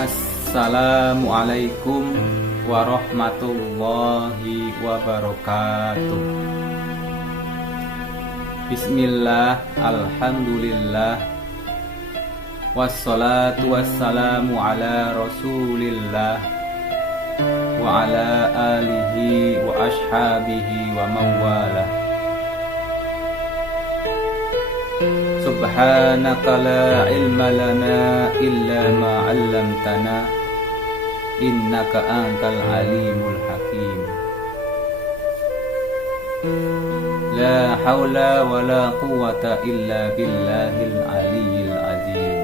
Assalamualaikum warahmatullahi wabarakatuh. Bismillah, alhamdulillah, wassalatu wassalamu ala rasulillah wa ala alihi wa ashabihi wa mawalah. Subhanaka la ilma lana illa ma 'allamtana innaka antal alimul hakim. La haula wa la quwwata illa billahil aliyyil azim.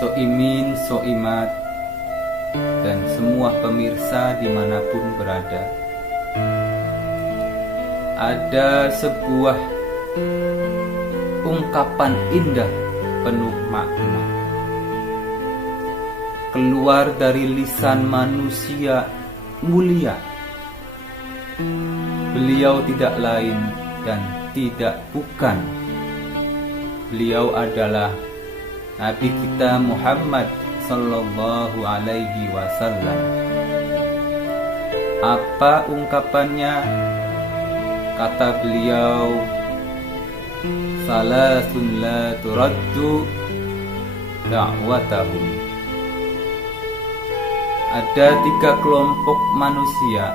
Soimin, soimat, dan semua pemirsa dimanapun berada, ada sebuah ungkapan indah penuh makna keluar dari lisan manusia mulia. Beliau tidak lain dan tidak bukan, beliau adalah Nabi kita Muhammad sallallahu alaihi wasallam. Apa ungkapannya? Kata beliau, salasun la turaddu da'watahum. Ada 3 kelompok manusia,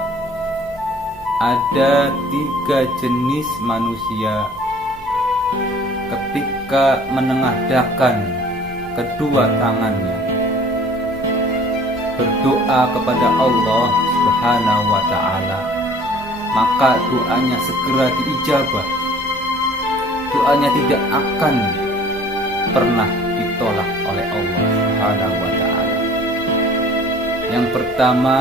ada 3 jenis manusia ketika menengadahkan kedua tangannya berdoa kepada Allah Subhanahu wa ta'ala, maka doanya segera diijabah. Doanya tidak akan pernah ditolak oleh Allah Subhanahu wa ta'ala. Yang pertama,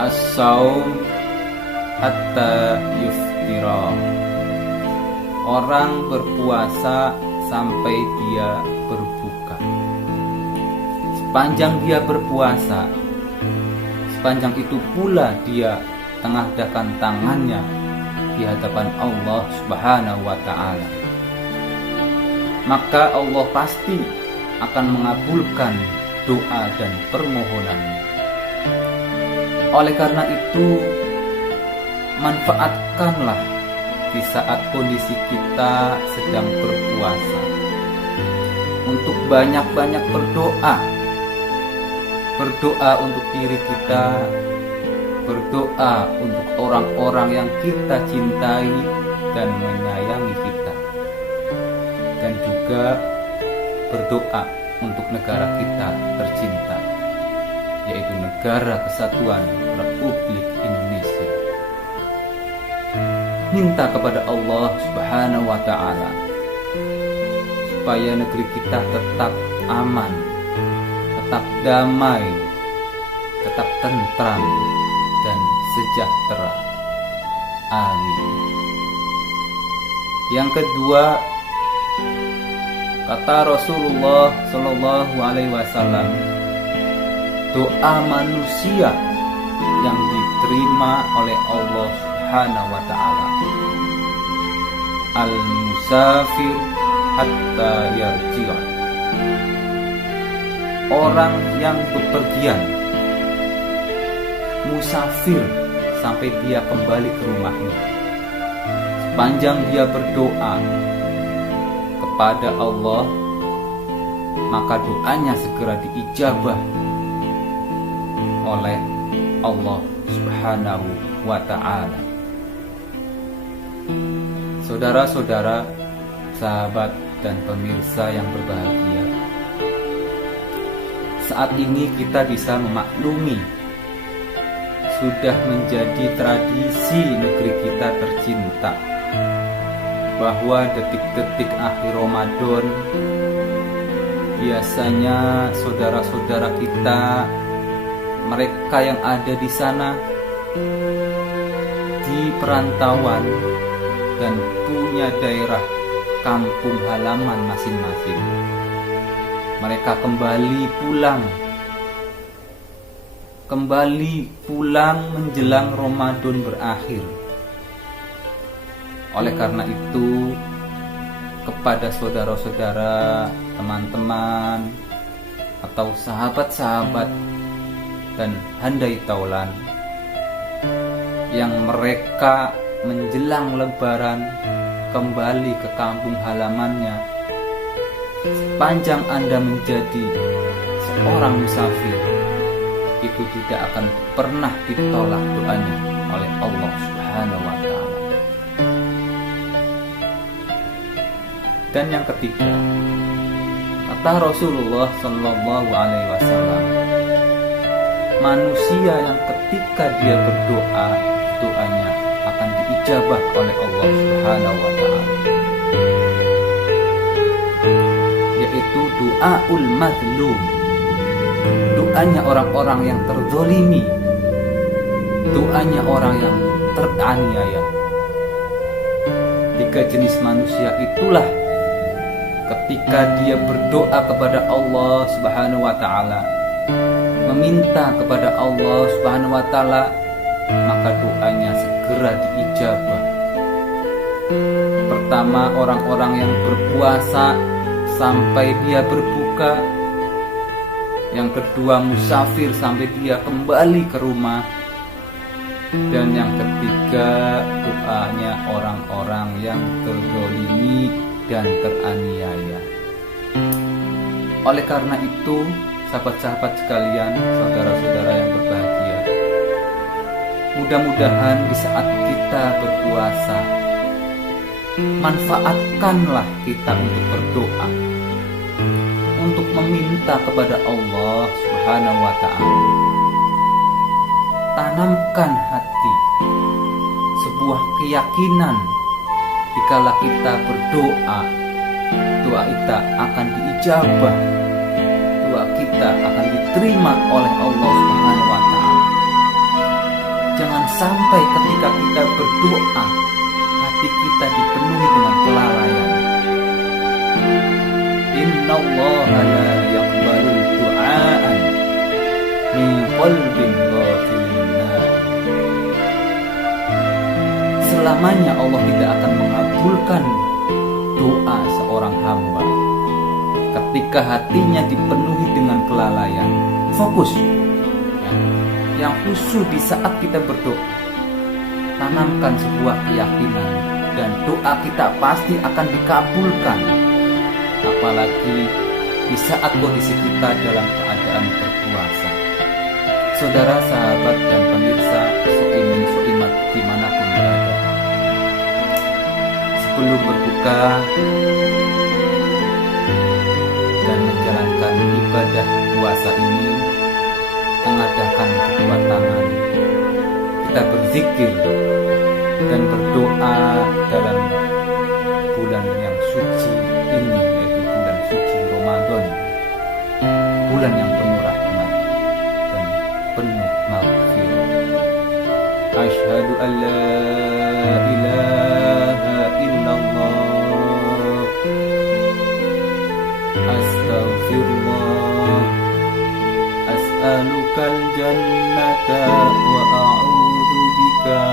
as-saum hatta yuftira. Orang berpuasa sampai dia berbuka. Sepanjang dia berpuasa, sepanjang itu pula dia tengadahkan tangannya di hadapan Allah Subhanahu wa ta'ala, maka Allah pasti akan mengabulkan doa dan permohonannya. Oleh karena itu, manfaatkanlah di saat kondisi kita sedang berpuasa untuk banyak-banyak berdoa. Berdoa untuk diri kita, berdoa untuk orang-orang yang kita cintai dan menyayangi kita, dan juga berdoa untuk negara kita tercinta, yaitu Negara Kesatuan Republik Indonesia. Minta kepada Allah Subhanahu wa ta'ala supaya negeri kita tetap aman, tetap damai, tetap tentram dan sejahtera. Amin. Yang kedua, kata Rasulullah Shallallahu alaihi wasallam, doa manusia yang diterima oleh Allah Subhanahu wa ta'ala, al-musafir hatta yarji'a. Orang yang bepergian, musafir sampai dia kembali ke rumahnya, sepanjang dia berdoa kepada Allah, maka doanya segera diijabah oleh Allah Subhanahu wa ta'ala. Saudara-saudara, sahabat dan pemirsa yang berbahagia, saat ini kita bisa memaklumi, sudah menjadi tradisi negeri kita tercinta, bahwa detik-detik akhir Ramadan biasanya saudara-saudara kita, mereka yang ada di sana di perantauan dan punya daerah kampung halaman masing-masing, mereka kembali pulang menjelang Ramadan berakhir. Oleh karena itu, kepada saudara-saudara, teman-teman, atau sahabat-sahabat dan handai taulan yang mereka menjelang lebaran kembali ke kampung halamannya. Sepanjang Anda menjadi seorang musafir, itu tidak akan pernah ditolak doanya oleh Allah Subhanahu wa Ta'ala. Dan yang ketiga, kata Rasulullah Shallallahu Alaihi Wasallam, manusia yang ketika dia berdoa, doanya akan diijabah oleh Allah Subhanahu wa Ta'ala, yaitu doaul mazlum, doanya orang-orang yang terzolimi, doanya orang yang teraniaya. Tiga jenis manusia itulah ketika dia berdoa kepada Allah Subhanahu wa Ta'ala, meminta kepada Allah Subhanahu wa Ta'ala, maka doanya segera diijabah. Pertama, orang-orang yang berpuasa sampai dia berbuka. Yang kedua, musafir sampai dia kembali ke rumah. Dan yang ketiga, doanya orang-orang yang terzalimi dan teraniaya. Oleh karena itu, sahabat-sahabat sekalian, saudara-saudara yang berbahagia, mudah-mudahan di saat kita berpuasa, manfaatkanlah kita untuk berdoa, untuk meminta kepada Allah Subhanahu wa Ta'ala. Tanamkan hati sebuah keyakinan, dikala kita berdoa, doa kita akan diijabah, doa kita akan diterima oleh Allah Subhanahu wa Ta'ala. Jangan sampai ketika kita berdoa, hati kita dipenuhi dengan kelalaian. Innallaha la yaqbalu du'aan min qalbin ghafilin. Selamanya Allah tidak akan mengabulkan doa seorang hamba ketika hatinya dipenuhi dengan kelalaian. Fokus, yang khusyuk di saat kita berdoa. Tanamkan sebuah keyakinan dan doa kita pasti akan dikabulkan. Apalagi di saat kondisi kita dalam keadaan berpuasa. Saudara, sahabat, dan pemirsa Soimin Soimat dimanapun berada, sebelum berbuka dan menjalankan ibadah puasa ini, mengadakan kedua tangan, kita berzikir dan berdoa dalam bulan yang suci ini, yaitu bulan suci Ramadan, bulan yang penuh rahmat dan penuh maghfirah. Asyhadu an la ilaha illallah, astaghfirullah, as'alukal jannata wa a'udzu bika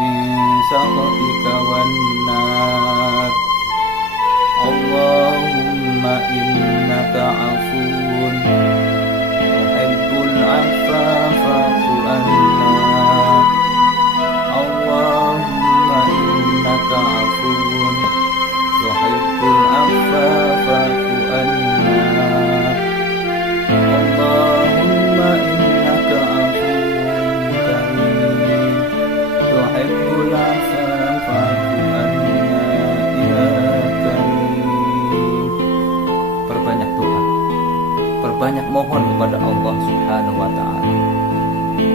min sakhatika wan nar. Allahumma innaka afuwun tuhibbul afwa fa'fu anna. Allahumma innaka afuwun tuhibbul afwa fa'fu anna. Allahumma innaka afuwun karim tuhibbul afwa fa'fu anna ya karim. Perbanyak doa, perbanyak mohon kepada Allah Subhanahu wa Ta'ala,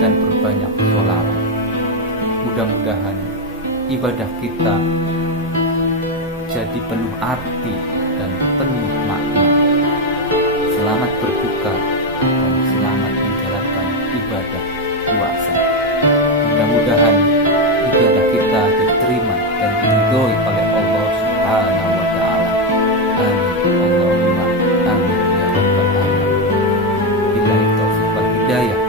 dan perbanyak sholawat. Mudah-mudahan ibadah kita jadi penuh arti dan penuh makna. Selamat berbuka dan selamat menjalankan ibadah puasa. Mudah-mudahan ibadah kita diterima dan diridhoi oleh Allah Subhanahu wa Ta'ala. Amin. Allahumma amin ya rabbal alamin. Billahi taufiq wal hidayah.